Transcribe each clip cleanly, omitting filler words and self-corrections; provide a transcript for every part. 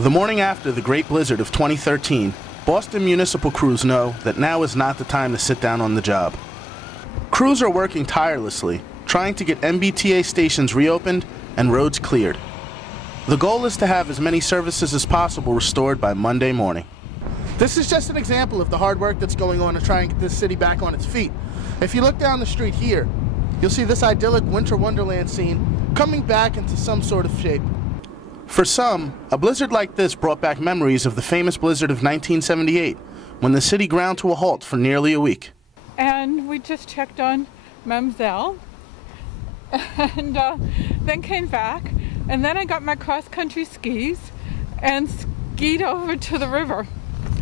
The morning after the Great Blizzard of 2013, Boston municipal crews know that now is not the time to sit down on the job. Crews are working tirelessly, trying to get MBTA stations reopened and roads cleared. The goal is to have as many services as possible restored by Monday morning. This is just an example of the hard work that's going on to try and get this city back on its feet. If you look down the street here, you'll see this idyllic winter wonderland scene coming back into some sort of shape. For some, a blizzard like this brought back memories of the famous blizzard of 1978, when the city ground to a halt for nearly a week. And we just checked on Mamselle, and then came back, and then I got my cross-country skis and skied over to the river.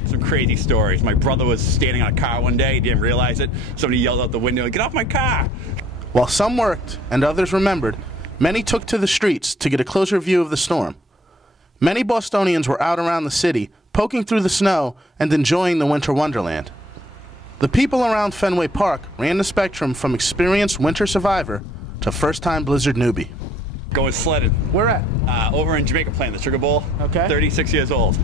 Some crazy stories. My brother was standing on a car one day, he didn't realize it. Somebody yelled out the window, "Get off my car!" While some worked and others remembered, many took to the streets to get a closer view of the storm. Many Bostonians were out around the city, poking through the snow and enjoying the winter wonderland. The people around Fenway Park ran the spectrum from experienced winter survivor to first-time blizzard newbie. Going sledding. Where at? Over in Jamaica playing the Sugar Bowl. Okay. 36 years old.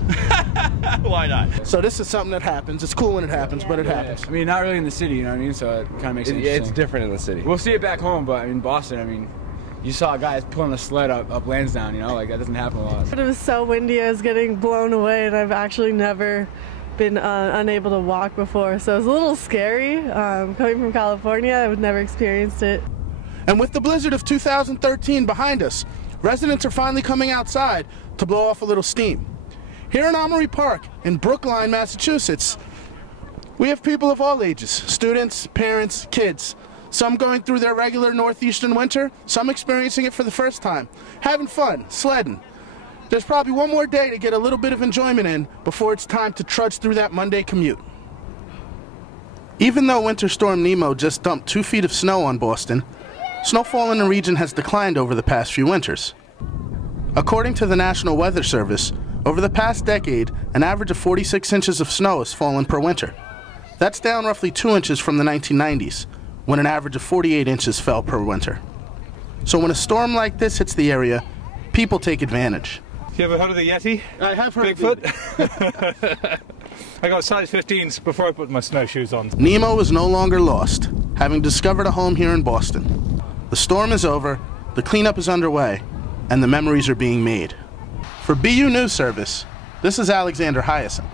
Why not? So this is something that happens. It's cool when it happens, but it happens. I mean, not really in the city, you know what I mean? So it kind of makes it interesting. It's different in the city. We'll see it back home, but in Boston, I mean, you saw guys pulling a sled up Lansdowne, you know? Like, that doesn't happen a lot. But it was so windy, I was getting blown away, and I've actually never been unable to walk before. So it was a little scary. Coming from California, I've never experienced it. And with the blizzard of 2013 behind us, residents are finally coming outside to blow off a little steam. Here in Amory Park in Brookline, Massachusetts, we have people of all ages, students, parents, kids, some going through their regular northeastern winter, some experiencing it for the first time, having fun, sledding. There's probably one more day to get a little bit of enjoyment in before it's time to trudge through that Monday commute. Even though Winter Storm Nemo just dumped 2 feet of snow on Boston, snowfall in the region has declined over the past few winters. According to the National Weather Service, over the past decade, an average of 46 inches of snow has fallen per winter. That's down roughly 2 inches from the 1990s, when an average of 48 inches fell per winter. So when a storm like this hits the area, people take advantage. You ever heard of the Yeti? I have heard Bigfoot? I got size 15s before I put my snowshoes on. Nemo is no longer lost, having discovered a home here in Boston. The storm is over, the cleanup is underway, and the memories are being made. For BU News Service, this is Alexander Hyacinth.